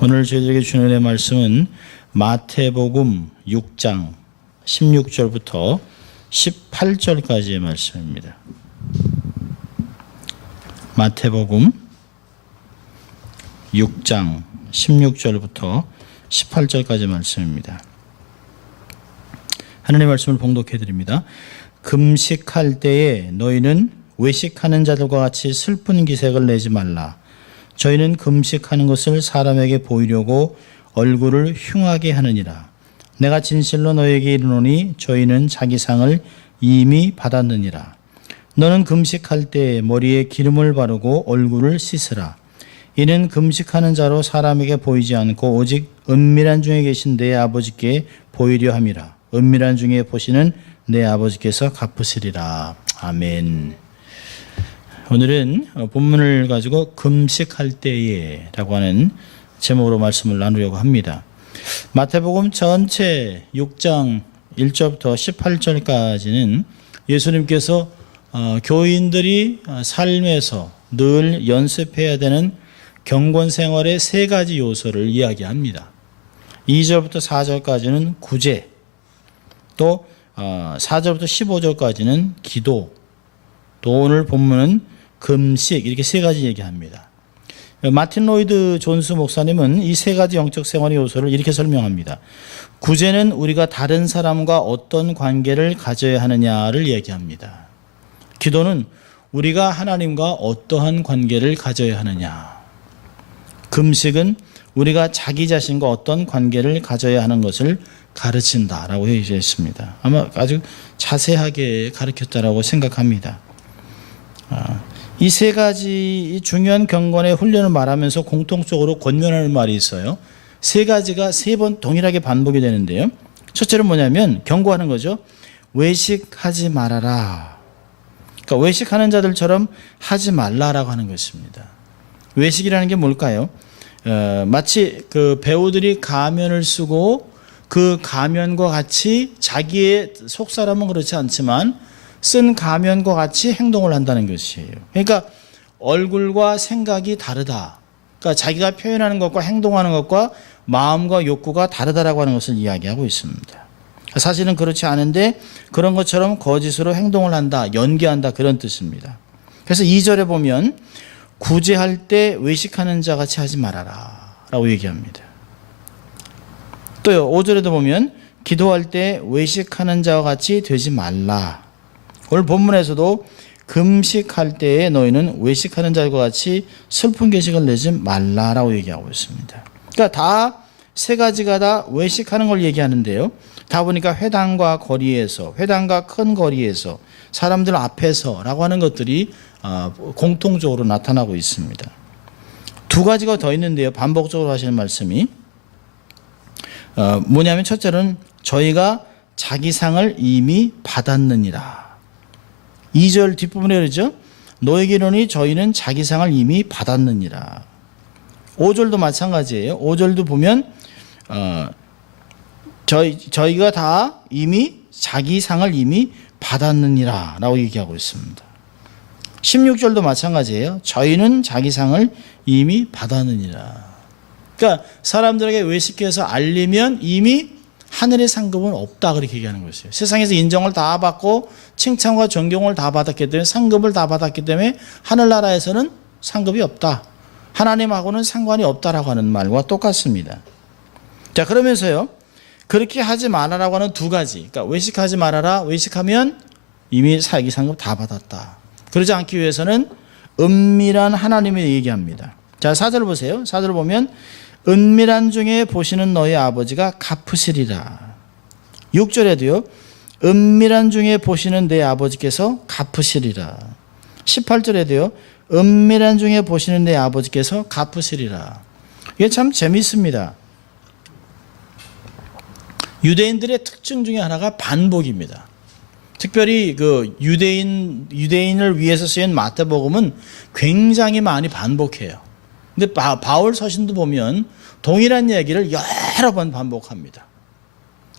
오늘 저희들에게 주는 은혜의 말씀은 마태복음 6장 16절부터 18절까지의 말씀입니다. 마태복음 6장 16절부터 18절까지의 말씀입니다. 하나님의 말씀을 봉독해 드립니다. 금식할 때에 너희는 외식하는 자들과 같이 슬픈 기색을 내지 말라. 저희는 금식하는 것을 사람에게 보이려고 얼굴을 흉하게 하느니라. 내가 진실로 너희에게 이르노니 저희는 자기 상을 이미 받았느니라. 너는 금식할 때 머리에 기름을 바르고 얼굴을 씻으라. 이는 금식하는 자로 사람에게 보이지 않고 오직 은밀한 중에 계신 내 아버지께 보이려 함이라. 은밀한 중에 보시는 내 아버지께서 갚으시리라. 아멘. 오늘은 본문을 가지고 금식할 때에 라고 하는 제목으로 말씀을 나누려고 합니다. 마태복음 전체 6장 1절부터 18절까지는 예수님께서 교인들이 삶에서 늘 연습해야 되는 경건 생활의 세 가지 요소를 이야기합니다. 2절부터 4절까지는 구제, 또 4절부터 15절까지는 기도, 또 오늘 본문은 금식, 이렇게 세 가지 얘기합니다. 마틴 로이드 존스 목사님은 이 세 가지 영적 생활의 요소를 이렇게 설명합니다. 구제는 우리가 다른 사람과 어떤 관계를 가져야 하느냐를 얘기합니다. 기도는 우리가 하나님과 어떠한 관계를 가져야 하느냐. 금식은 우리가 자기 자신과 어떤 관계를 가져야 하는 것을 가르친다라고 얘기했습니다. 아마 아주 자세하게 가르쳤다라고 생각합니다. 이 세 가지 중요한 경건의 훈련을 말하면서 공통적으로 권면하는 말이 있어요. 세 가지가 세 번 동일하게 반복이 되는데요. 첫째는 뭐냐면 경고하는 거죠. 외식하지 말아라. 그러니까 외식하는 자들처럼 하지 말라라고 하는 것입니다. 외식이라는 게 뭘까요? 마치 그 배우들이 가면을 쓰고 그 가면과 같이 자기의 속사람은 그렇지 않지만 쓴 가면과 같이 행동을 한다는 것이에요. 그러니까 얼굴과 생각이 다르다. 그러니까 자기가 표현하는 것과 행동하는 것과 마음과 욕구가 다르다라고 하는 것을 이야기하고 있습니다. 사실은 그렇지 않은데 그런 것처럼 거짓으로 행동을 한다, 연기한다, 그런 뜻입니다. 그래서 2절에 보면 구제할 때 외식하는 자 같이 하지 말아라 라고 얘기합니다. 또요, 5절에도 보면 기도할 때 외식하는 자와 같이 되지 말라. 오늘 본문에서도 금식할 때에 너희는 외식하는 자들과 같이 슬픈 계식을 내지 말라라고 얘기하고 있습니다. 그러니까 다 세 가지가 다 외식하는 걸 얘기하는데요. 다 보니까 회당과 거리에서, 회당과 큰 거리에서, 사람들 앞에서라고 하는 것들이 공통적으로 나타나고 있습니다. 두 가지가 더 있는데요. 반복적으로 하시는 말씀이 뭐냐면 첫째는 저희가 자기 상을 이미 받았느니라. 2절 뒷부분에 그러죠. 너에게 이르노니 저희는 자기 상을 이미 받았느니라. 5절도 마찬가지예요. 5절도 보면 저희가 다 이미 자기 상을 이미 받았느니라 라고 얘기하고 있습니다. 16절도 마찬가지예요. 저희는 자기 상을 이미 받았느니라. 그러니까 사람들에게 외식해서 알리면 이미 하늘의 상급은 없다, 그렇게 얘기하는 것이에요. 세상에서 인정을 다 받고 칭찬과 존경을 다 받았기 때문에, 상급을 다 받았기 때문에 하늘나라에서는 상급이 없다, 하나님하고는 상관이 없다라고 하는 말과 똑같습니다. 자, 그러면서요, 그렇게 하지 말아라고 하는 두 가지, 그러니까 외식하지 말아라, 외식하면 이미 자기 상급 다 받았다. 그러지 않기 위해서는 은밀한 하나님을 얘기합니다. 자, 4절 보세요. 4절 보면 은밀한 중에 보시는 너희 아버지가 갚으시리라. 6절에도요. 은밀한 중에 보시는 내 아버지께서 갚으시리라. 18절에도요. 은밀한 중에 보시는 내 아버지께서 갚으시리라. 이게 참 재미있습니다. 유대인들의 특징 중에 하나가 반복입니다. 특별히 그 유대인을 위해서 쓰인 마태복음은 굉장히 많이 반복해요. 근데 바울 서신도 보면 동일한 얘기를 여러 번 반복합니다.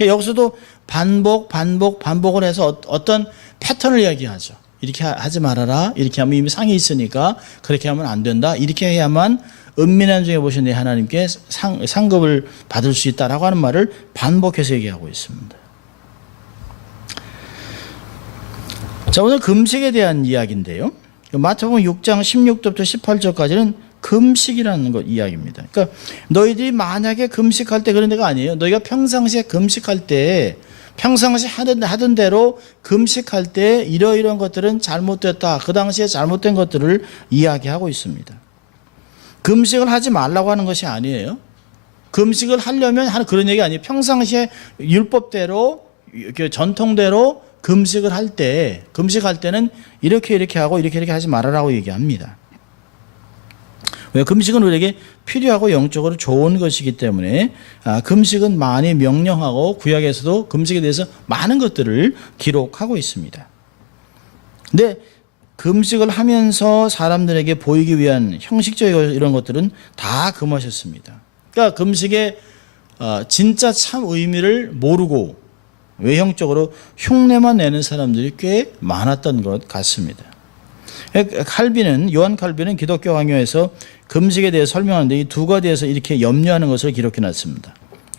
여기서도 반복을 해서 어떤 패턴을 이야기하죠. 이렇게 하지 말아라. 이렇게 하면 이미 상이 있으니까 그렇게 하면 안 된다. 이렇게 해야만 은밀한 중에 보신 내 하나님께 상급을 받을 수 있다라고 하는 말을 반복해서 얘기하고 있습니다. 자, 오늘 금식에 대한 이야기인데요. 마태복음 6장 16절부터 18절까지는 금식이라는 것 이야기입니다. 그러니까 너희들이 만약에 금식할 때 그런 데가 아니에요. 너희가 평상시에 금식할 때 평상시 하던 대로 금식할 때 이러이러한 것들은 잘못됐다. 그 당시에 잘못된 것들을 이야기하고 있습니다. 금식을 하지 말라고 하는 것이 아니에요. 금식을 하려면 하는 그런 얘기 아니에요. 평상시에 율법대로 전통대로 금식을 할 때, 금식할 때는 이렇게 하고 이렇게 하지 말아라고 얘기합니다. 왜? 금식은 우리에게 필요하고 영적으로 좋은 것이기 때문에 금식은 많이 명령하고 구약에서도 금식에 대해서 많은 것들을 기록하고 있습니다. 근데 금식을 하면서 사람들에게 보이기 위한 형식적인 이런 것들은 다 금하셨습니다. 그러니까 금식의 진짜 참 의미를 모르고 외형적으로 흉내만 내는 사람들이 꽤 많았던 것 같습니다. 요한 칼빈은 기독교 강요에서 금식에 대해 설명하는데 이 두 가지에서 이렇게 염려하는 것을 기록해 놨습니다.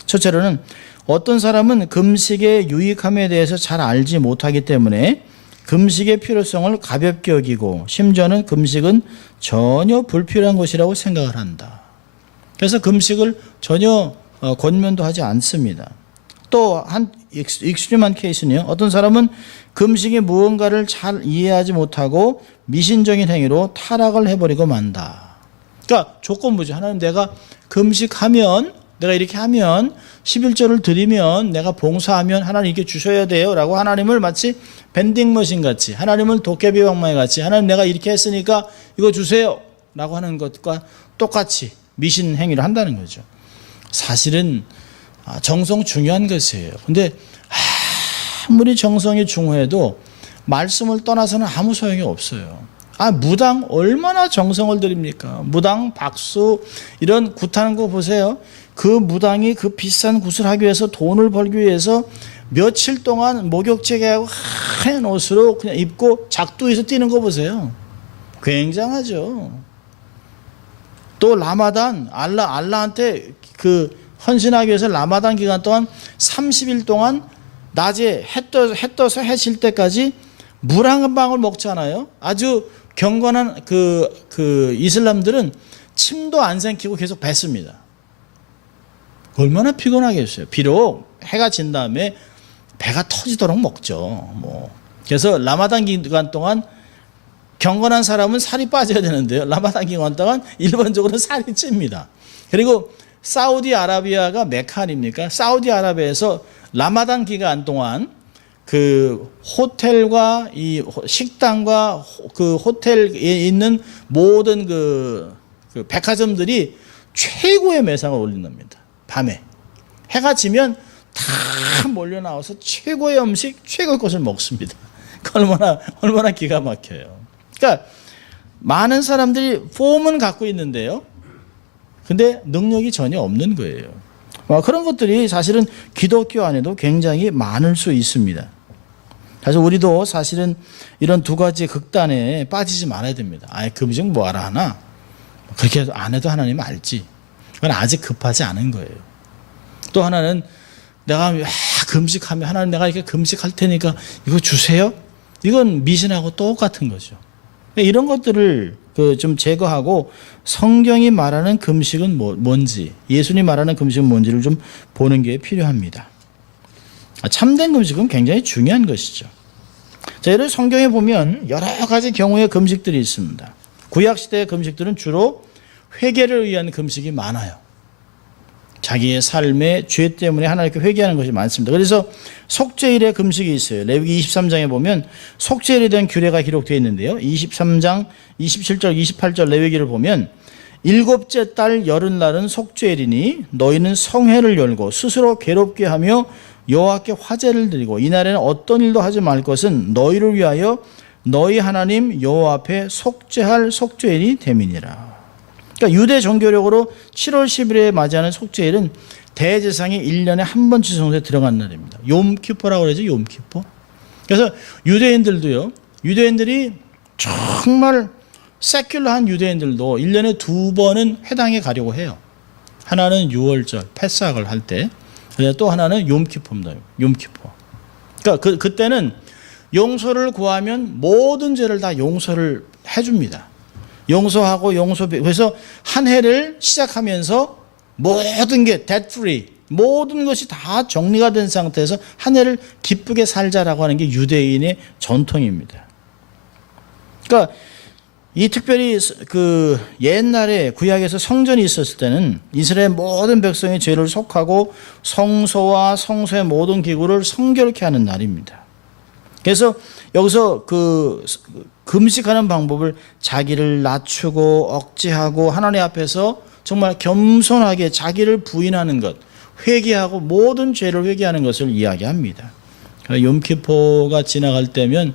첫째로는 어떤 사람은 금식의 유익함에 대해서 잘 알지 못하기 때문에 금식의 필요성을 가볍게 여기고 심지어는 금식은 전혀 불필요한 것이라고 생각을 한다. 그래서 금식을 전혀 권면도 하지 않습니다. 또 한 익스트림한 케이스는요. 어떤 사람은 금식의 무언가를 잘 이해하지 못하고 미신적인 행위로 타락을 해버리고 만다. 그러니까 조건부죠. 하나님 내가 금식하면 내가 이렇게 하면 11조를 드리면 내가 봉사하면 하나님께 주셔야 돼요 라고 하나님을 마치 밴딩머신 같이 하나님을 도깨비 방망이 같이 하나님 내가 이렇게 했으니까 이거 주세요 라고 하는 것과 똑같이 미신 행위를 한다는 거죠. 사실은 정성 중요한 것이에요. 근데 아무리 정성이 중요해도 말씀을 떠나서는 아무 소용이 없어요. 무당 얼마나 정성을 들입니까? 무당, 박수 이런 굿하는 거 보세요. 그 무당이 그 비싼 굿을 하기 위해서 돈을 벌기 위해서 며칠 동안 목욕제하고 하얀 옷으로 그냥 입고 작두에서 뛰는 거 보세요. 굉장하죠. 또 라마단 알라한테 그 헌신하기 위해서 라마단 기간 동안 30일 동안 낮에 해 떠서 해 질 때까지 물 한 방울 먹잖아요. 아주 경건한 그 이슬람들은 침도 안 삼키고 계속 뱉습니다. 얼마나 피곤하겠어요. 비록 해가 진 다음에 배가 터지도록 먹죠. 그래서 라마단 기간 동안 경건한 사람은 살이 빠져야 되는데요. 라마단 기간 동안 일반적으로 살이 찝니다. 그리고 사우디아라비아가 메카 아닙니까? 사우디아라비아에서 라마단 기간 동안 그 호텔과 이 식당과 그 호텔에 있는 모든 그 백화점들이 최고의 매상을 올린답니다. 밤에 해가 지면 다 몰려 나와서 최고의 음식, 최고의 것을 먹습니다. 얼마나 기가 막혀요. 그러니까 많은 사람들이 폼은 갖고 있는데요. 근데 능력이 전혀 없는 거예요. 그런 것들이 사실은 기독교 안에도 굉장히 많을 수 있습니다. 그래서 우리도 사실은 이런 두 가지 극단에 빠지지 말아야 됩니다. 금식 뭐하러 하나? 그렇게 안 해도 하나님 알지. 그건 아직 급하지 않은 거예요. 또 하나는 내가 금식하면 하나님 내가 이렇게 금식할 테니까 이거 주세요? 이건 미신하고 똑같은 거죠. 이런 것들을 좀 제거하고 성경이 말하는 금식은 뭔지, 예수님이 말하는 금식은 뭔지를 좀 보는 게 필요합니다. 참된 금식은 굉장히 중요한 것이죠. 자, 예를 성경에 보면 여러 가지 경우의 금식들이 있습니다. 구약시대의 금식들은 주로 회개를 위한 금식이 많아요. 자기의 삶의 죄 때문에 하나님께 회개하는 것이 많습니다. 그래서 속죄일의 금식이 있어요. 레위기 23장에 보면 속죄일에 대한 규례가 기록되어 있는데요. 23장 27절 28절 레위기를 보면 일곱째 달 여름날은 속죄일이니 너희는 성회를 열고 스스로 괴롭게 하며 여호와께 화제를 드리고 이날에는 어떤 일도 하지 말 것은 너희를 위하여 너희 하나님 여호와 앞에 속죄할 속죄일이 됨이니라. 그러니까 유대 종교력으로 7월 10일에 맞이하는 속죄일은 대제사장이 1년에 한 번 지성소에 들어간 날입니다. 욤키포라고 그러죠. 욤키포. 그래서 유대인들도요. 유대인들이 정말 세큘러한 유대인들도 1년에 2번은 회당에 가려고 해요. 하나는 유월절 패스학을 할 때, 또 하나는 욤키포입니다. 욤키포. 그러니까 그때는 용서를 구하면 모든 죄를 다 용서를 해줍니다. 용서하고 그래서 한 해를 시작하면서 모든 게 debt free, 모든 것이 다 정리가 된 상태에서 한 해를 기쁘게 살자라고 하는 게 유대인의 전통입니다. 그러니까 이 특별히 그 옛날에 구약에서 성전이 있었을 때는 이스라엘 모든 백성의 죄를 속하고 성소와 성소의 모든 기구를 성결케 하는 날입니다. 그래서 여기서 그 금식하는 방법을 자기를 낮추고 억제하고 하나님 앞에서 정말 겸손하게 자기를 부인하는 것, 회개하고 모든 죄를 회개하는 것을 이야기합니다. 욤키포가 지나갈 때면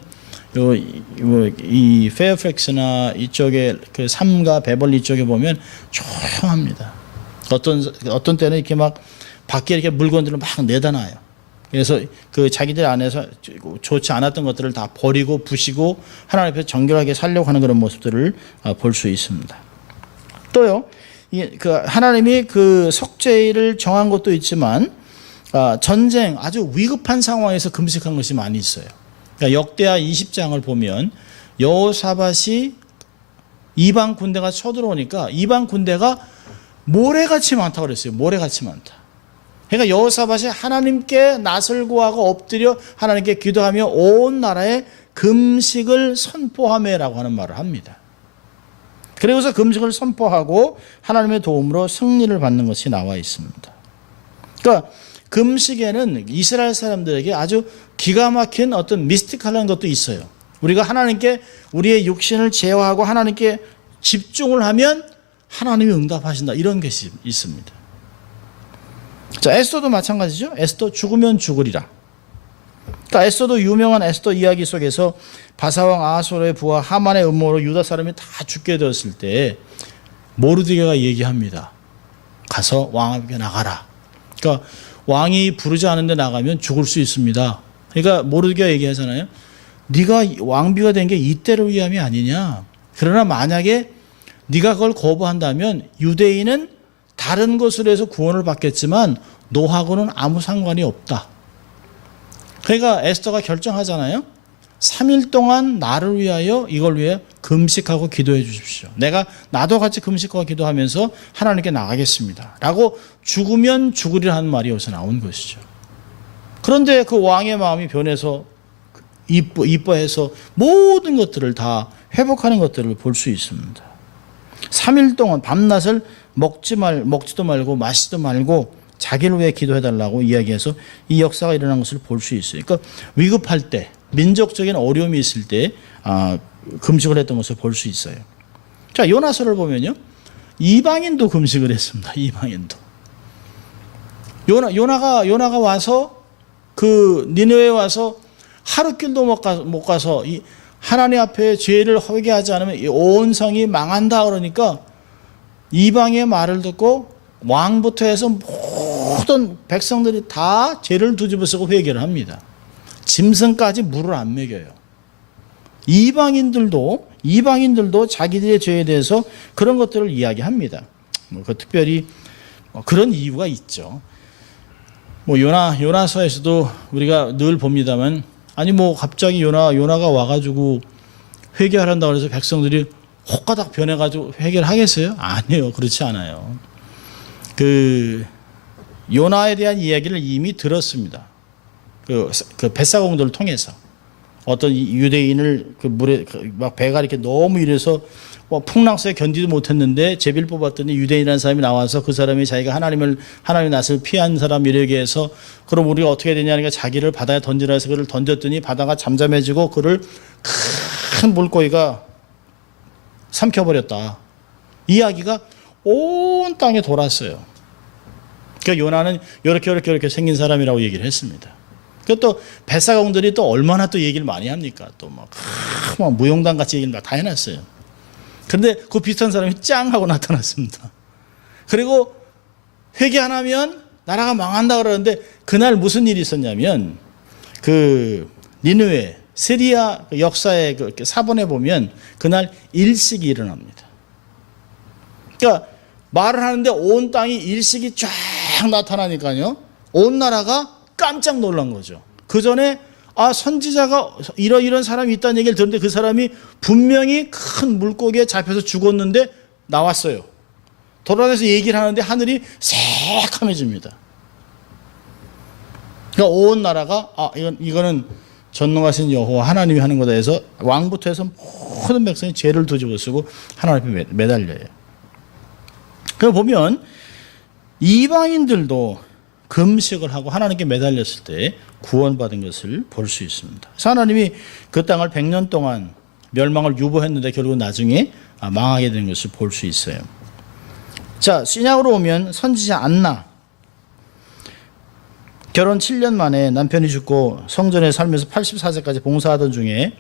이 페어팩스나 이쪽에 그 삼가 베벌리 쪽에 보면 조용합니다. 어떤 때는 이렇게 막 밖에 이렇게 물건들을 막 내다 놔요. 그래서 그 자기들 안에서 좋지 않았던 것들을 다 버리고 부시고 하나님 앞에 정결하게 살려고 하는 그런 모습들을 볼 수 있습니다. 또요, 그 하나님이 그 속죄일을 정한 것도 있지만 전쟁 아주 위급한 상황에서 금식한 것이 많이 있어요. 그러니까 역대하 20장을 보면 여호사밧이 이방 군대가 쳐들어오니까 이방 군대가 모래같이 많다고 그랬어요. 모래같이 많다. 그러니까 여호사밧이 하나님께 낯을 구하고 엎드려 하나님께 기도하며 온 나라에 금식을 선포하며라고 하는 말을 합니다. 그래서 금식을 선포하고 하나님의 도움으로 승리를 받는 것이 나와 있습니다. 그러니까 금식에는 이스라엘 사람들에게 아주 기가 막힌 어떤 미스틱한 것도 있어요. 우리가 하나님께 우리의 육신을 제어하고 하나님께 집중을 하면 하나님이 응답하신다, 이런 것이 있습니다. 자, 에스더도 마찬가지죠. 에스더 죽으면 죽으리라. 그러니까 에스더도 유명한 에스더 이야기 속에서 바사왕 아하수에로의 부하 하만의 음모로 유다 사람이 다 죽게 되었을 때 모르드게가 얘기합니다. 가서 왕 앞에 나가라. 그러니까 왕이 부르지 않은데 나가면 죽을 수 있습니다. 그러니까 모르드게가 얘기하잖아요. 네가 왕비가 된 게 이때를 위함이 아니냐. 그러나 만약에 네가 그걸 거부한다면 유대인은 다른 것으로 해서 구원을 받겠지만 너하고는 아무 상관이 없다. 그러니까 에스더가 결정하잖아요. 3일 동안 나를 위하여 이걸 위해 금식하고 기도해 주십시오. 나도 같이 금식하고 기도하면서 하나님께 나가겠습니다. 라고 죽으면 죽으리라 하는 말이 여기서 나온 것이죠. 그런데 그 왕의 마음이 변해서 이뻐해서 모든 것들을 다 회복하는 것들을 볼 수 있습니다. 3일 동안 밤낮을 먹지도 말고 마시지도 말고 자기를 위해 기도해달라고 이야기해서 이 역사가 일어난 것을 볼 수 있어요. 그러니까 위급할 때, 민족적인 어려움이 있을 때 금식을 했던 것을 볼 수 있어요. 자, 요나서를 보면요, 이방인도 금식을 했습니다. 이방인도. 요나가 와서 그 니느웨에 와서 하루 길도 못 가서 이 하나님 앞에 죄를 회개하지 않으면 이 온 성이 망한다 그러니까 이방의 말을 듣고 왕부터 해서 모든 백성들이 다 죄를 뒤집어쓰고 회개를 합니다. 짐승까지 물을 안 먹여요. 이방인들도 자기들의 죄에 대해서 그런 것들을 이야기합니다. 특별히 그런 이유가 있죠. 요나서에서도 우리가 늘 봅니다만, 아니 갑자기 요나가 와가지고 회개하란다고 해서 백성들이 호가닥 변해가지고 회개를 하겠어요? 아니에요. 그렇지 않아요. 그 요나에 대한 이야기를 이미 들었습니다. 그 벳사공들을 통해서 어떤 유대인을 그 물에 막 배가 이렇게 너무 이래서 풍랑세에 견디지 못했는데 제비를 뽑았더니 유대인이라는 사람이 나와서 그 사람이 자기가 하나님의 낯을 피한 사람 이렇게 해서 그럼 우리가 어떻게 되냐니까 자기를 바다에 던지라 해서 그를 던졌더니 바다가 잠잠해지고 그를 큰 물고기가 삼켜버렸다. 이야기가 온 땅에 돌았어요. 그러니까 요나는 이렇게 생긴 사람이라고 얘기를 했습니다. 또 벳사공들이 또 얼마나 또 얘기를 많이 합니까? 또 막 무용담 같이 얘기를 막 다 해놨어요. 그런데 그 비슷한 사람이 짱 하고 나타났습니다. 그리고 회개 안 하면 나라가 망한다 그러는데 그날 무슨 일이 있었냐면 그 니느웨 시리아 역사의 그 사본에 보면 그날 일식이 일어납니다. 그러니까 말을 하는데 온 땅이 일식이 쫙 나타나니까요, 온 나라가 깜짝 놀란 거죠. 그 전에 선지자가 이런 사람이 있다는 얘기를 들었는데 그 사람이 분명히 큰 물고기에 잡혀서 죽었는데 나왔어요. 돌아다니면서 얘기를 하는데 하늘이 새카매집니다. 그러니까 온 나라가 이거는 전능하신 여호와 하나님이 하는 거다 해서 왕부터 해서 모든 백성이 죄를 뒤집어쓰고 하나님 앞에 매달려요. 그걸 보면 이방인들도 금식을 하고 하나님께 매달렸을 때 구원받은 것을 볼 수 있습니다. 그래서 하나님이 그 땅을 100년 동안 멸망을 유보했는데 결국 나중에 망하게 되는 것을 볼 수 있어요. 자, 신약으로 오면 선지자 안나, 결혼 7년 만에 남편이 죽고 성전에 살면서 84세까지 봉사하던 중에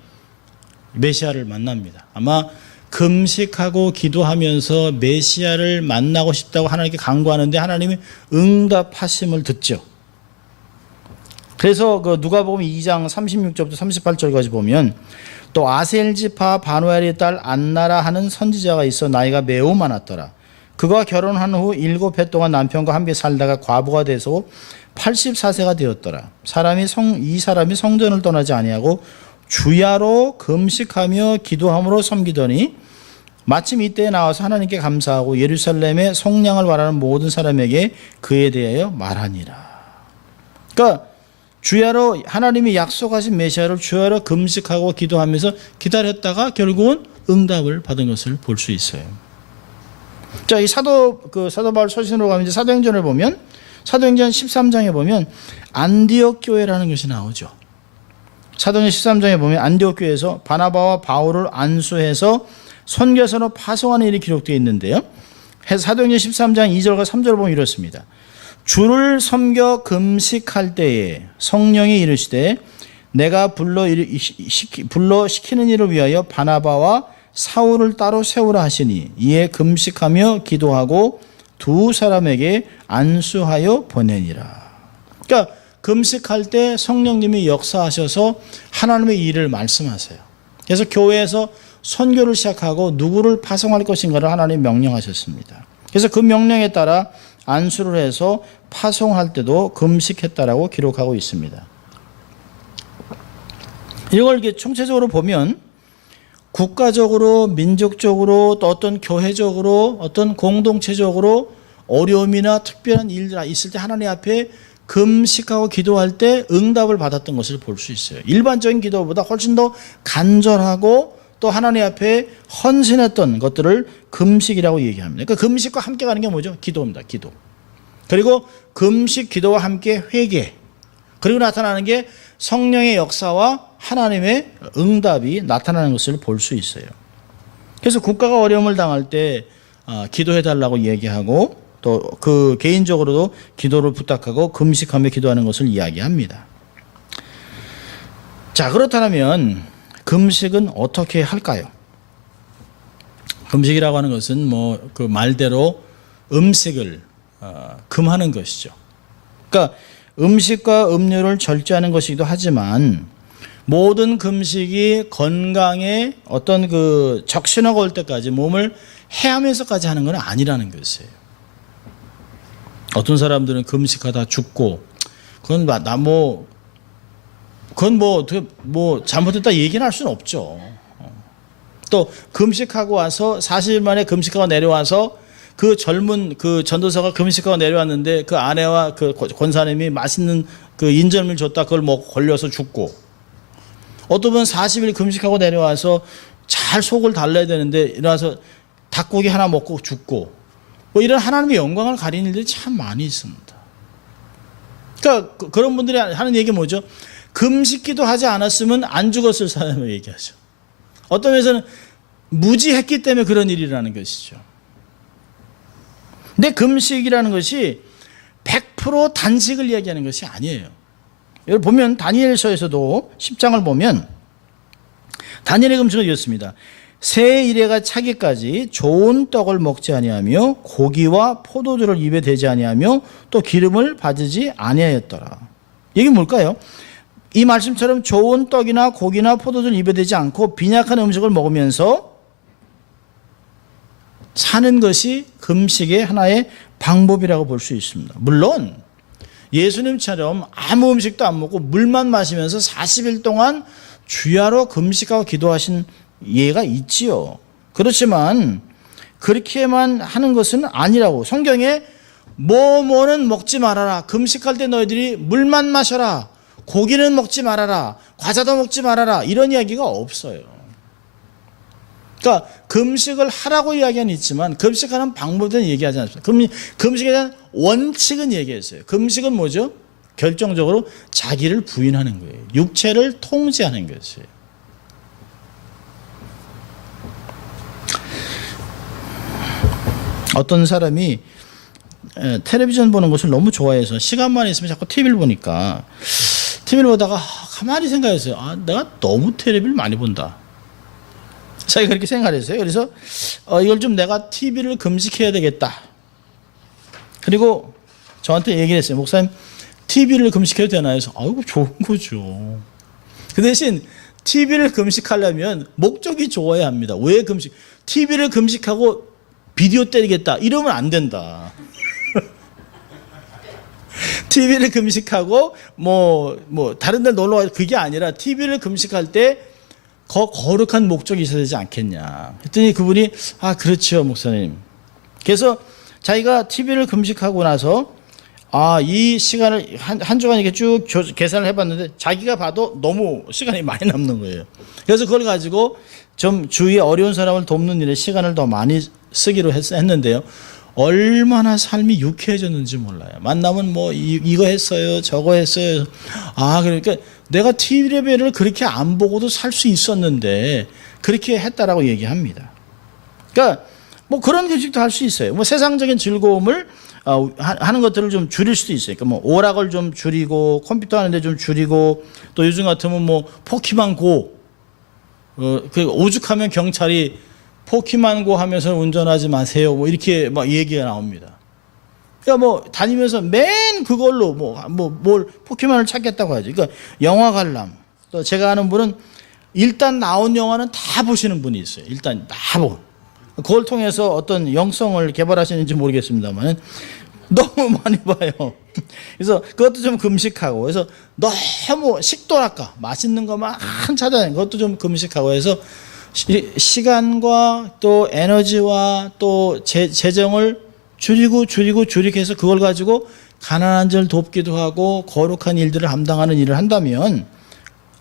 메시아를 만납니다. 아마 금식하고 기도하면서 메시아를 만나고 싶다고 하나님께 간구하는데 하나님이 응답하심을 듣죠. 그래서 그 누가복음 2장 36절부터 38절까지 보면 또 아셀 지파 바누엘의 딸 안나라 하는 선지자가 있어 나이가 매우 많았더라. 그가 결혼한 후 7해 동안 남편과 함께 살다가 과부가 돼서 84세가 되었더라. 이 사람이 성전을 떠나지 아니하고 주야로 금식하며 기도함으로 섬기더니 마침 이때에 나와서 하나님께 감사하고 예루살렘에 속량을 바라는 모든 사람에게 그에 대하여 말하니라. 그러니까 주야로 하나님이 약속하신 메시아를 주야로 금식하고 기도하면서 기다렸다가 결국은 응답을 받은 것을 볼 수 있어요. 자, 이 사도 바울 서신으로 가면 이제 사도행전을 보면 사도행전 13장에 보면 안디옥 교회라는 것이 나오죠. 사도행전 13장에 보면 안디옥 교회에서 바나바와 바울을 안수해서 선교사로 파송하는 일이 기록되어 있는데요. 사도행전 13장 2절과 3절을 보면 이렇습니다. 주를 섬겨 금식할 때에 성령이 이르시되 내가 불러 시키는 일을 위하여 바나바와 사울을 따로 세우라 하시니 이에 금식하며 기도하고 두 사람에게 안수하여 보내니라. 그러니까 금식할 때 성령님이 역사하셔서 하나님의 일을 말씀하세요. 그래서 교회에서 선교를 시작하고 누구를 파송할 것인가를 하나님 명령하셨습니다. 그래서 그 명령에 따라 안수를 해서 파송할 때도 금식했다라고 기록하고 있습니다. 이걸 이렇게 총체적으로 보면 국가적으로, 민족적으로, 또 어떤 교회적으로, 어떤 공동체적으로 어려움이나 특별한 일이 있을 때 하나님 앞에 금식하고 기도할 때 응답을 받았던 것을 볼 수 있어요. 일반적인 기도보다 훨씬 더 간절하고 또 하나님 앞에 헌신했던 것들을 금식이라고 얘기합니다. 그러니까 금식과 함께 가는 게 뭐죠? 기도입니다. 기도. 그리고 금식, 기도와 함께 회개. 그리고 나타나는 게 성령의 역사와 하나님의 응답이 나타나는 것을 볼 수 있어요. 그래서 국가가 어려움을 당할 때 기도해달라고 얘기하고 또 그 개인적으로도 기도를 부탁하고 금식하며 기도하는 것을 이야기합니다. 자, 그렇다면 금식은 어떻게 할까요? 금식이라고 하는 것은 그 말대로 음식을 금하는 것이죠. 그러니까 음식과 음료를 절제하는 것이기도 하지만 모든 금식이 건강에 어떤 적신호가 올 때까지 몸을 해하면서까지 하는 건 아니라는 것이에요. 어떤 사람들은 금식하다 죽고 그건 잘못했다 얘기는 할 수는 없죠. 또 금식하고 와서 40일 만에 금식하고 내려와서 그 젊은 전도사가 금식하고 내려왔는데 그 아내와 그 권사님이 맛있는 인절미를 줬다 그걸 먹고 걸려서 죽고, 어떤 분은 40일 금식하고 내려와서 잘 속을 달래야 되는데 일어나서 닭고기 하나 먹고 죽고, 이런 하나님의 영광을 가리는 일들이 참 많이 있습니다. 그러니까 그런 분들이 하는 얘기 뭐죠? 금식기도 하지 않았으면 안 죽었을 사람을 얘기하죠. 어떤 면에서는 무지했기 때문에 그런 일이 일어나는 것이죠. 근데 금식이라는 것이 100% 단식을 이야기하는 것이 아니에요. 여기 보면 다니엘서에서도 10장을 보면 다니엘의 금식은 이렇습니다. 새 이래가 차기까지 좋은 떡을 먹지 아니하며 고기와 포도주를 입에 대지 아니하며 또 기름을 바르지 아니하였더라. 이게 뭘까요? 이 말씀처럼 좋은 떡이나 고기나 포도주를 입에 대지 않고 빈약한 음식을 먹으면서 사는 것이 금식의 하나의 방법이라고 볼 수 있습니다. 물론 예수님처럼 아무 음식도 안 먹고 물만 마시면서 40일 동안 주야로 금식하고 기도하신 예가 있지요. 그렇지만 그렇게만 하는 것은 아니라고. 성경에 뭐는 먹지 말아라. 금식할 때 너희들이 물만 마셔라. 고기는 먹지 말아라. 과자도 먹지 말아라. 이런 이야기가 없어요. 그러니까 금식을 하라고 이야기는 있지만 금식하는 방법에 대한 얘기하지 않습니다. 금식에 대한 원칙은 얘기했어요. 금식은 뭐죠? 결정적으로 자기를 부인하는 거예요. 육체를 통제하는 것이에요. 어떤 사람이 텔레비전 보는 것을 너무 좋아해서 시간만 있으면 자꾸 TV를 보니까 TV를 보다가 가만히 생각했어요. 내가 너무 텔레비를 많이 본다. 자기가 그렇게 생각했어요. 그래서 이걸 좀 내가 TV를 금식해야 되겠다. 그리고 저한테 얘기를 했어요. 목사님, TV를 금식해도 되나요? 그래서 아이고 좋은 거죠. 그 대신 TV를 금식하려면 목적이 좋아야 합니다. 왜 금식? TV를 금식하고 비디오 때리겠다. 이러면 안 된다. TV를 금식하고 뭐 다른 데 놀러 가서 그게 아니라 TV를 금식할 때 거룩한 목적이 있어야 되지 않겠냐. 했더니 그분이 그렇죠 목사님. 그래서 자기가 TV를 금식하고 나서 이 시간을 한 주간 이렇게 쭉 계산을 해봤는데 자기가 봐도 너무 시간이 많이 남는 거예요. 그래서 그걸 가지고 좀 주위에 어려운 사람을 돕는 일에 시간을 더 많이 쓰기로 했는데요. 얼마나 삶이 유쾌해졌는지 몰라요. 만나면 이거 했어요, 저거 했어요. 그러니까 내가 TV를 그렇게 안 보고도 살 수 있었는데 그렇게 했다라고 얘기합니다. 그러니까 그런 금식도 할 수 있어요. 세상적인 즐거움을 하는 것들을 좀 줄일 수도 있어요. 그러니까 오락을 좀 줄이고 컴퓨터 하는데 좀 줄이고 또 요즘 같으면 포키만고 오죽하면 경찰이 포키만고 하면서 운전하지 마세요. 이렇게 얘기가 나옵니다. 그러니까 다니면서 맨 그걸로 뭘 포켓몬을 찾겠다고 하죠. 그러니까 영화 관람. 또 제가 아는 분은 일단 나온 영화는 다 보시는 분이 있어요. 일단 다 보고. 그걸 통해서 어떤 영성을 개발하시는지 모르겠습니다만 너무 많이 봐요. 그래서 그것도 좀 금식하고, 그래서 너무 식도락가 맛있는 것만 찾아내는 것도 좀 금식하고 해서 시간과 또 에너지와 또 재정을 줄이게 해서 그걸 가지고 가난한 자를 돕기도 하고 거룩한 일들을 감당하는 일을 한다면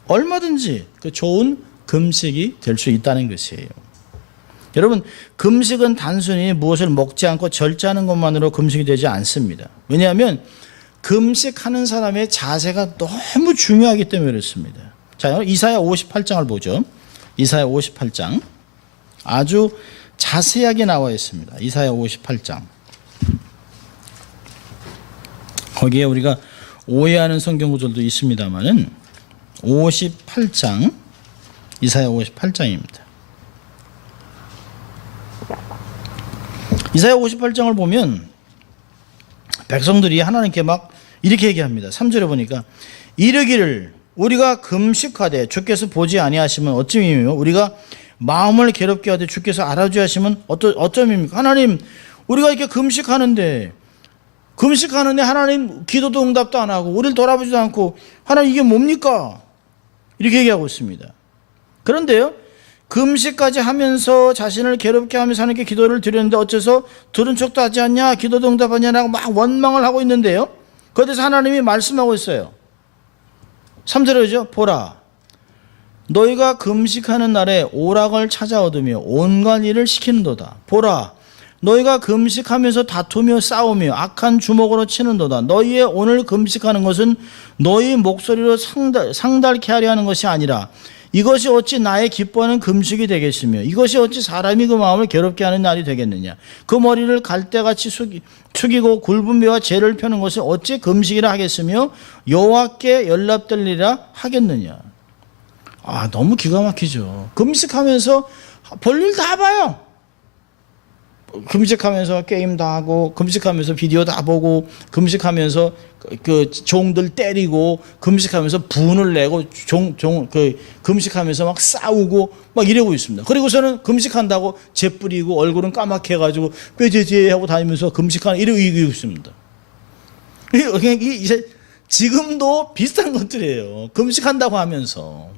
얼마든지 그 좋은 금식이 될 수 있다는 것이에요. 여러분, 금식은 단순히 무엇을 먹지 않고 절제하는 것만으로 금식이 되지 않습니다. 왜냐하면 금식하는 사람의 자세가 너무 중요하기 때문에 그렇습니다. 자, 이사야 58장을 보죠. 이사야 58장 아주 자세하게 나와 있습니다. 이사야 58장. 거기에 우리가 오해하는 성경 구절도 있습니다만은 58장, 이사야 58장입니다. 이사야 58장을 보면 백성들이 하나님께 이렇게 얘기합니다. 3절에 보니까 이르기를 우리가 금식하되 주께서 보지 아니하시면 어찌미며 우리가 마음을 괴롭게 하되 주께서 알아주지 하시면 어쩌입니까? 하나님, 우리가 이렇게 금식하는데 하나님 기도도 응답도 안 하고 우리를 돌아보지도 않고 하나님 이게 뭡니까? 이렇게 얘기하고 있습니다. 그런데요, 금식까지 하면서 자신을 괴롭게 하면서 하나님께 기도를 드렸는데 어째서 들은 척도 하지 않냐, 기도도 응답하냐라고 원망을 하고 있는데요, 그래서 하나님이 말씀하고 있어요. 3절이죠. 보라, 너희가 금식하는 날에 오락을 찾아 얻으며 온갖 일을 시키는도다. 보라, 너희가 금식하면서 다투며 싸우며 악한 주먹으로 치는도다. 너희의 오늘 금식하는 것은 너희 목소리로 상달케 하려 하는 것이 아니라 이것이 어찌 나의 기뻐하는 금식이 되겠으며 이것이 어찌 사람이 그 마음을 괴롭게 하는 날이 되겠느냐. 그 머리를 갈대같이 축이고 굵은 뼈와 죄를 펴는 것을 어찌 금식이라 하겠으며 여호와께 연락될리라 하겠느냐. 너무 기가 막히죠. 금식하면서 볼일 다 봐요. 금식하면서 게임도 하고 금식하면서 비디오 다 보고 금식하면서 그 종들 때리고 금식하면서 분을 내고 금식하면서 막 싸우고 막 이러고 있습니다. 그리고서는 금식한다고 재 뿌리고 얼굴은 까맣게 해가지고 뼈제제 하고 다니면서 금식하는 이러고 있습니다. 이제 지금도 비슷한 것들이에요. 금식한다고 하면서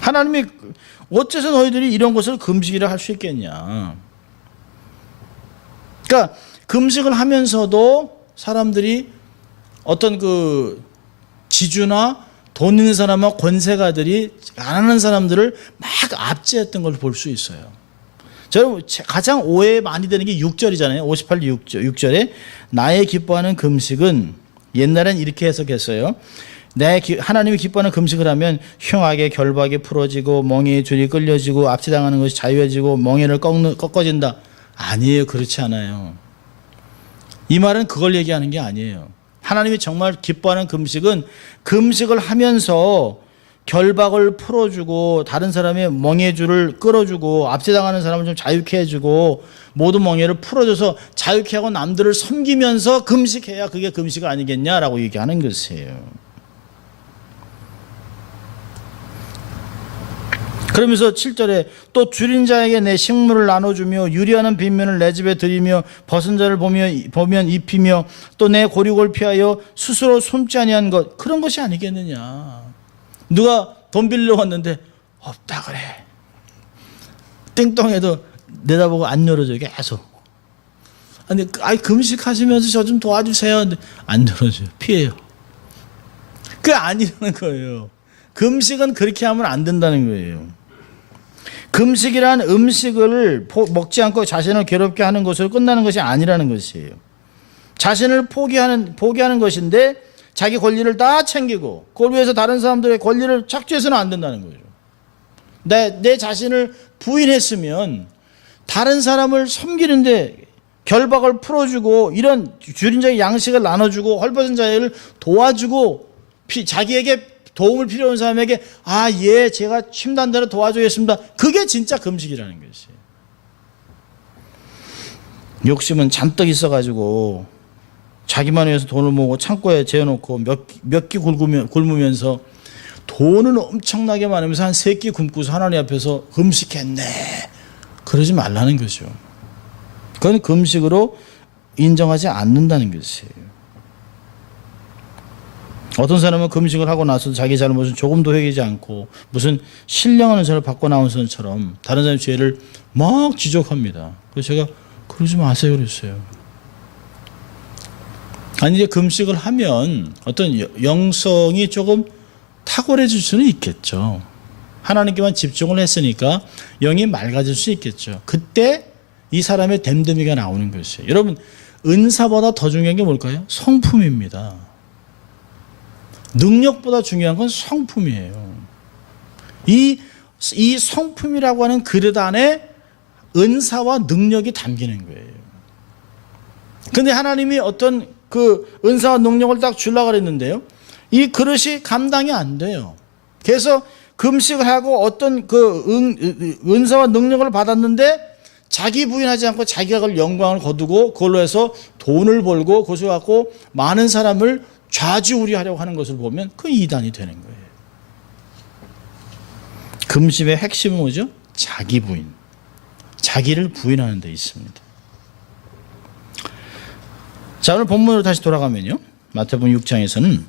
하나님이 어째서 너희들이 이런 것을 금식이라 할 수 있겠냐? 그러니까 금식을 하면서도 사람들이 어떤 그 지주나 돈 있는 사람과 권세가들이 안 하는 사람들을 막 압제했던 걸 볼 수 있어요. 저는 가장 오해 많이 되는 게 6절이잖아요. 58 6절에 나의 기뻐하는 금식은 옛날엔 이렇게 해석했어요. 하나님이 기뻐하는 금식을 하면 흉하게 결박이 풀어지고 멍에의 줄이 끌려지고 압제당하는 것이 자유해지고 멍에를 꺾어진다. 아니에요. 그렇지 않아요. 이 말은 그걸 얘기하는 게 아니에요. 하나님이 정말 기뻐하는 금식은 금식을 하면서 결박을 풀어주고 다른 사람의 멍에 줄을 끌어주고 압제당하는 사람을 좀 자유케 해주고 모든 멍에를 풀어줘서 자유케 하고 남들을 섬기면서 금식해야 그게 금식 아니겠냐라고 얘기하는 것이에요. 그러면서 7절에 또 줄인 자에게 내 식물을 나눠주며 유리하는 빈면을 내 집에 들이며 벗은 자를 보면 입히며 또 내 고륙을 피하여 스스로 숨지 아니한 것, 그런 것이 아니겠느냐. 누가 돈 빌려 왔는데 없다 그래. 띵똥해도 내다보고 안 열어줘요. 계속. 아니 금식하시면서 저 좀 도와주세요. 안 열어줘요. 피해요. 그게 아니라는 거예요. 금식은 그렇게 하면 안 된다는 거예요. 금식이란 음식을 먹지 않고 자신을 괴롭게 하는 것으로 끝나는 것이 아니라는 것이에요. 자신을 포기하는 것인데 자기 권리를 다 챙기고 그걸 위해서 다른 사람들의 권리를 착취해서는 안 된다는 거죠. 내 자신을 부인했으면 다른 사람을 섬기는데 결박을 풀어주고 이런 줄인 자의 양식을 나눠주고 헐벗은 자를 도와주고 자기에게 도움을 필요한 사람에게 예, 제가 힘단 대로 도와주겠습니다. 그게 진짜 금식이라는 것이에요. 욕심은 잔뜩 있어가지고 자기만 위해서 돈을 모으고 창고에 재워놓고 몇 끼 굶으면서 돈은 엄청나게 많으면서 한 3끼 굶고서 하나님 앞에서 금식했네. 그러지 말라는 거죠. 그건 금식으로 인정하지 않는다는 것이에요. 어떤 사람은 금식을 하고 나서도 자기 잘못은 조금도 회개하지 않고 무슨 신령한 은사를 받고 나온 사람처럼 다른 사람의 죄를 막 지적합니다. 그래서 제가 그러지 마세요 그랬어요. 아니 이제 금식을 하면 어떤 영성이 조금 탁월해질 수는 있겠죠. 하나님께만 집중을 했으니까 영이 맑아질 수 있겠죠. 그때 이 사람의 됨됨이가 나오는 것이에요. 여러분 은사보다 더 중요한 게 뭘까요? 성품입니다. 능력보다 중요한 건 성품이에요. 이 성품이라고 하는 그릇 안에 은사와 능력이 담기는 거예요. 근데 하나님이 어떤 그 은사와 능력을 딱 주려고 그랬는데요. 이 그릇이 감당이 안 돼요. 그래서 금식을 하고 어떤 그 은사와 능력을 받았는데 자기 부인하지 않고 자기가 그걸 영광을 거두고 그걸로 해서 돈을 벌고 그것을 갖고 많은 사람을 좌지우지하려고 하는 것을 보면 그 이단이 되는 거예요. 금식의 핵심은 뭐죠? 자기 부인. 자기를 부인하는 데 있습니다. 자, 오늘 본문으로 다시 돌아가면요. 마태복음 6장에서는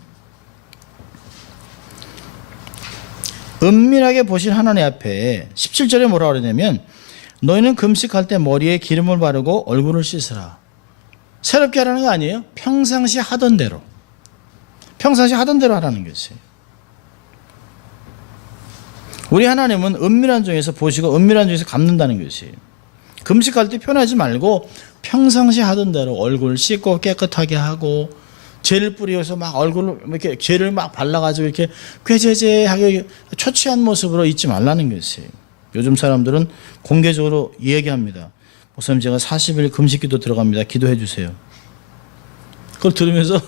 은밀하게 보신 하나님 앞에 17절에 뭐라고 그러냐면 너희는 금식할 때 머리에 기름을 바르고 얼굴을 씻으라. 새롭게 하라는 거 아니에요. 평상시 하던 대로. 평상시 하던 대로 하라는 것이에요. 우리 하나님은 은밀한 중에서 보시고 은밀한 중에서 갚는다는 것이에요. 금식할 때 편하지 말고 평상시 하던 대로 얼굴 씻고 깨끗하게 하고 젤 뿌려서 막 얼굴을 이렇게 젤을 막 발라가지고 이렇게 꾀죄죄하게 초췌한 모습으로 있지 말라는 것이에요. 요즘 사람들은 공개적으로 얘기합니다. 목사님 제가 40일 금식기도 들어갑니다. 기도해 주세요. 그걸 들으면서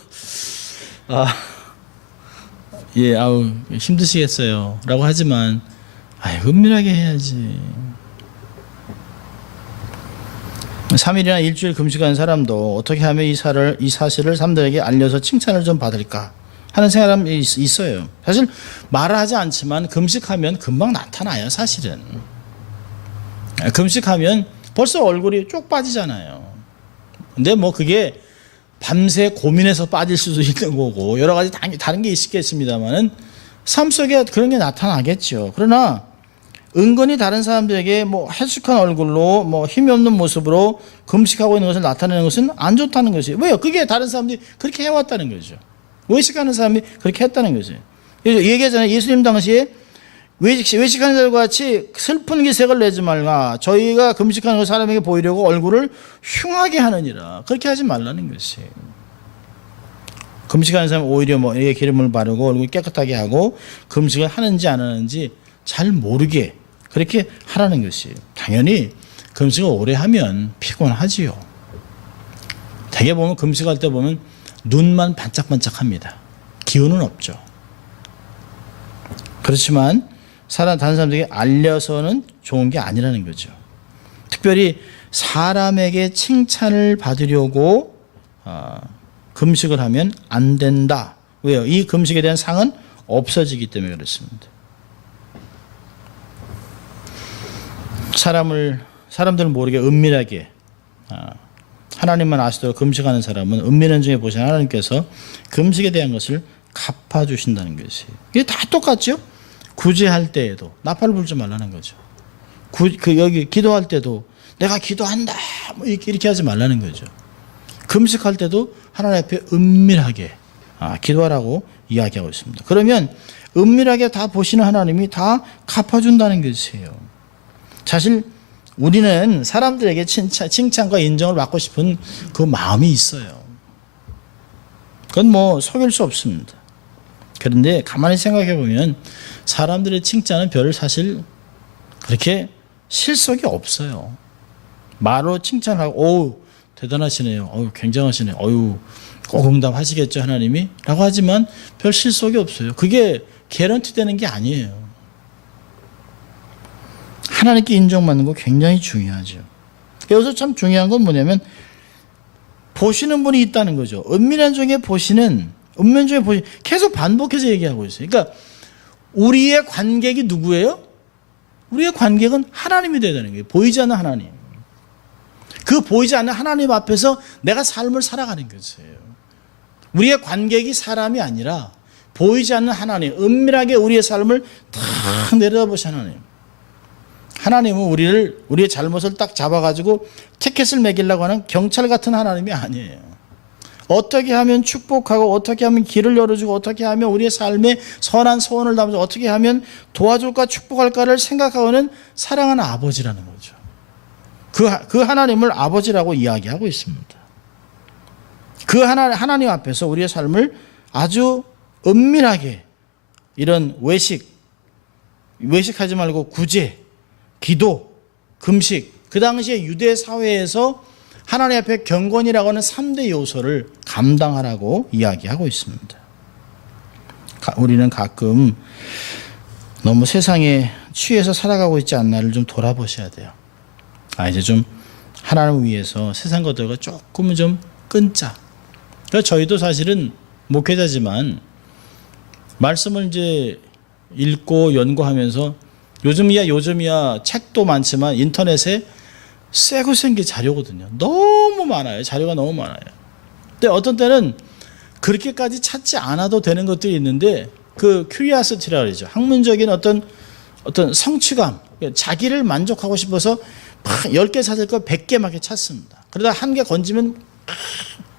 힘드시겠어요 라고 하지만 은밀하게 해야지. 3일이나 일주일 금식하는 사람도 어떻게 하면 이 사실을 사람들에게 알려서 칭찬을 좀 받을까 하는 생각이 있어요. 사실 말을 하지 않지만 금식하면 금방 나타나요. 사실은 금식하면 벌써 얼굴이 쭉 빠지잖아요. 근데 뭐 그게 밤새 고민해서 빠질 수도 있는 거고 여러 가지 다른 게 있겠습니다만은 삶 속에 그런 게 나타나겠죠. 그러나 은근히 다른 사람들에게 뭐 해숙한 얼굴로 뭐 힘이 없는 모습으로 금식하고 있는 것을 나타내는 것은 안 좋다는 것이에요. 왜요? 그게 다른 사람들이 그렇게 해왔다는 거죠. 외식하는 사람이 그렇게 했다는 거죠. 얘기하잖아요. 예수님 당시에 외식하는 자들과 같이 슬픈 기색을 내지 말라. 저희가 금식하는 것 사람에게 보이려고 얼굴을 흉하게 하느니라. 그렇게 하지 말라는 것이에요. 금식하는 사람은 오히려 뭐 기름을 바르고 얼굴 깨끗하게 하고 금식을 하는지 안 하는지 잘 모르게 그렇게 하라는 것이에요. 당연히 금식을 오래 하면 피곤하지요. 대개 보면 금식할 때 보면 눈만 반짝반짝합니다. 기운은 없죠. 그렇지만 다른 사람들에게 알려서는 좋은 게 아니라는 거죠. 특별히 사람에게 칭찬을 받으려고 금식을 하면 안 된다. 왜요? 이 금식에 대한 상은 없어지기 때문에 그렇습니다. 사람들 모르게 은밀하게 하나님만 아시도록 금식하는 사람은 은밀한 중에 보시는 하나님께서 금식에 대한 것을 갚아주신다는 것이에요. 이게 다 똑같죠? 구제할 때에도 나팔을 불지 말라는 거죠. 여기 기도할 때도 내가 기도한다 뭐 이렇게 하지 말라는 거죠. 금식할 때도 하나님 앞에 은밀하게 기도하라고 이야기하고 있습니다. 그러면 은밀하게 다 보시는 하나님이 다 갚아준다는 것이에요. 사실 우리는 사람들에게 칭찬과 인정을 받고 싶은 그 마음이 있어요. 그건 뭐 속일 수 없습니다. 그런데 가만히 생각해 보면 사람들의 칭찬은 별 사실 그렇게 실속이 없어요. 말로 칭찬하고 오 대단하시네요. 굉장하시네요. 꼭 응답하시겠죠 하나님이? 라고 하지만 별 실속이 없어요. 그게 개런티 되는 게 아니에요. 하나님께 인정받는 거 굉장히 중요하죠. 여기서 참 중요한 건 뭐냐면 보시는 분이 있다는 거죠. 은밀한 중에 보시는 계속 반복해서 얘기하고 있어요. 그러니까 우리의 관객이 누구예요? 우리의 관객은 하나님이 되야 되는 거예요. 보이지 않는 하나님. 그 보이지 않는 하나님 앞에서 내가 삶을 살아가는 것이에요. 우리의 관객이 사람이 아니라 보이지 않는 하나님, 은밀하게 우리의 삶을 탁 내려다보신 하나님. 하나님은 우리의 잘못을 딱 잡아가지고 티켓을 매기려고 하는 경찰 같은 하나님이 아니에요. 어떻게 하면 축복하고 어떻게 하면 길을 열어주고 어떻게 하면 우리의 삶에 선한 소원을 담아서 어떻게 하면 도와줄까 축복할까를 생각하는 사랑하는 아버지라는 거죠. 그 하나님을 아버지라고 이야기하고 있습니다. 그 하나님 앞에서 우리의 삶을 아주 은밀하게 이런 외식하지 말고 구제, 기도, 금식, 그 당시에 유대 사회에서 하나님 앞에 경건이라고 하는 3대 요소를 감당하라고 이야기하고 있습니다. 우리는 가끔 너무 세상에 취해서 살아가고 있지 않나를 좀 돌아보셔야 돼요. 이제 좀 하나님을 위해서 세상 것들과 조금은 좀 끊자. 그래서 저희도 사실은 목회자지만 말씀을 이제 읽고 연구하면서 요즘이야 책도 많지만 인터넷에 새고 생긴 자료거든요. 너무 많아요. 자료가 너무 많아요. 근데 어떤 때는 그렇게까지 찾지 않아도 되는 것들이 있는데 그 큐리아시티라고 그러죠. 학문적인 어떤 성취감, 자기를 만족하고 싶어서 막 10개 찾을 거 100개 막 찾습니다. 그러다 한 개 건지면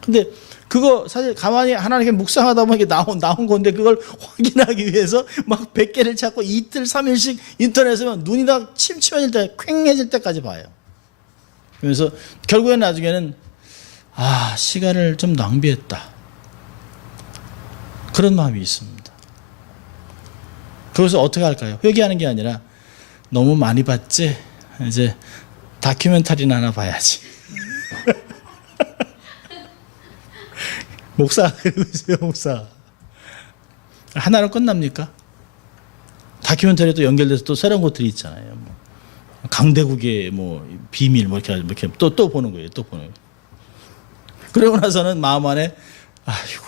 근데 그거 사실 가만히 하나님께 묵상하다 보면 나온 건데 그걸 확인하기 위해서 막 100개를 찾고 이틀 3일씩 인터넷에 눈이 다 침침해질 때 퀭해질 때까지 봐요. 그래서 결국엔 나중에는 시간을 좀 낭비했다. 그런 마음이 있습니다. 그래서 어떻게 할까요? 회개하는 게 아니라 너무 많이 봤지? 이제 다큐멘터리나 하나 봐야지. 목사 그러고 있어요. 목사 하나로 끝납니까? 다큐멘터리도 연결돼서 또 새로운 것들이 있잖아요. 강대국의 뭐 비밀 뭐 이렇게 또 보는 거예요. 또 보는 거예요. 그러고 나서는 마음 안에 아이고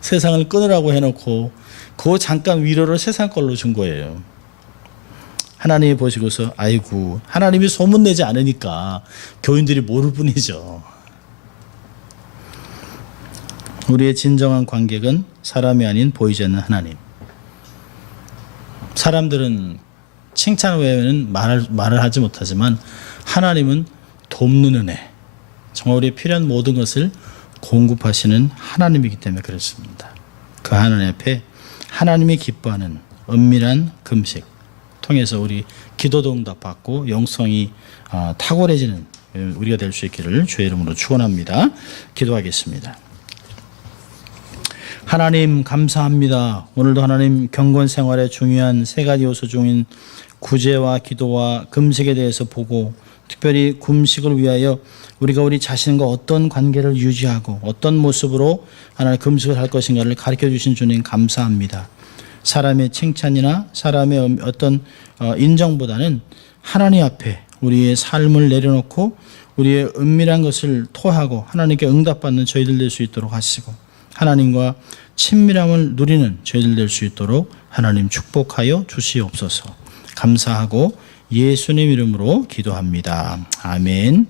세상을 끊으라고 해놓고 그 잠깐 위로를 세상 걸로 준 거예요. 하나님이 보시고서 아이고 하나님이 소문내지 않으니까 교인들이 모를 뿐이죠. 우리의 진정한 관객은 사람이 아닌 보이지 않는 하나님. 사람들은 칭찬 외에는 말을 하지 못하지만 하나님은 돕는 은혜, 정말 우리의 필요한 모든 것을 공급하시는 하나님이기 때문에 그렇습니다. 그 하나님 앞에 하나님이 기뻐하는 은밀한 금식 통해서 우리 기도도 응답받고 영성이 탁월해지는 우리가 될 수 있기를 주의 이름으로 축원합니다. 기도하겠습니다. 하나님 감사합니다. 오늘도 하나님 경건 생활의 중요한 세 가지 요소 중인 구제와 기도와 금식에 대해서 보고 특별히 금식을 위하여 우리가 우리 자신과 어떤 관계를 유지하고 어떤 모습으로 하나님 금식을 할 것인가를 가르쳐 주신 주님 감사합니다. 사람의 칭찬이나 사람의 어떤 인정보다는 하나님 앞에 우리의 삶을 내려놓고 우리의 은밀한 것을 토하고 하나님께 응답받는 저희들 될 수 있도록 하시고 하나님과 친밀함을 누리는 저희들 될 수 있도록 하나님 축복하여 주시옵소서. 감사하고 예수님 이름으로 기도합니다. 아멘.